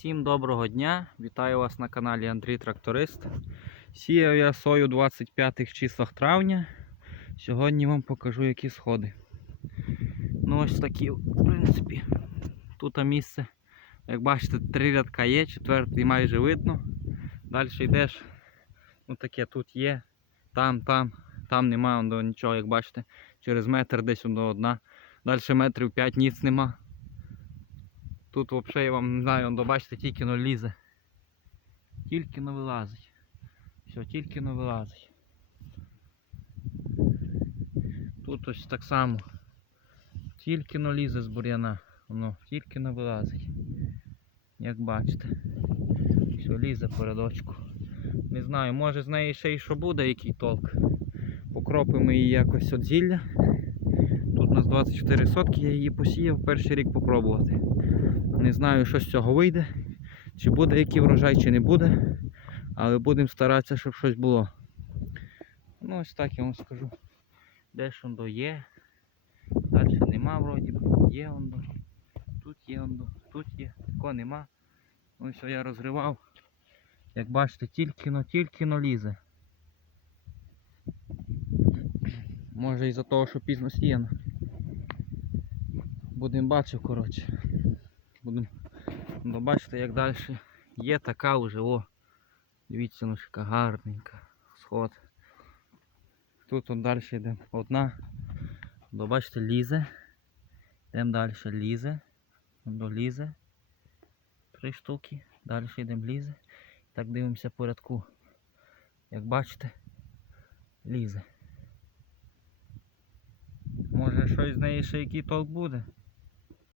Всім доброго дня! Вітаю вас на каналі Андрій Тракторист. Сіяв я сою 25 числах травня. Сьогодні вам покажу які сходи. Ну ось такі, в принципі. Тут місце, як бачите, три рядка є, четвертий майже видно. Далі йдеш, ну таке тут є, там, там, там немає нічого, як бачите, через метр десь до одна. Далі метрів 5 ніц нема. Тут взагалі я вам не знаю, он, бачите, тільки но лізе. Тільки но вилазить. Все, тільки но вилазить. Тут ось так само. Тільки но лізе з бур'яна. Воно тільки но вилазить. Як бачите. Все, лізе по рядочку. Не знаю, може з неї ще й що буде, який толк. Покропимо її якось от зілля. Тут у нас 24 сотки, я її посіяв, перший рік попробувати. Не знаю, що з цього вийде, чи буде який врожай, чи не буде. Але будемо старатися, щоб щось було. Ну ось так я вам скажу. Де ж воно є. Далі нема вроді. Є воно. Тут є воно, тут є, такого нема. Ось що я розривав. Як бачите, тільки но, тільки но лізе. Може із-за того, що пізно сіяно. Будемо бачити, коротше. Ну, бачите, як далі є така вже, о. Дивіться, ну яка гарненька. Сход. Тут от далі йде одна. Ну, бачите, лізе. Йдемо далі, лізе. Лізе. Три штуки. Далі йдемо лізе. Так дивимося по рядку. Як бачите, лізе. Може щось з неї ще який толк буде.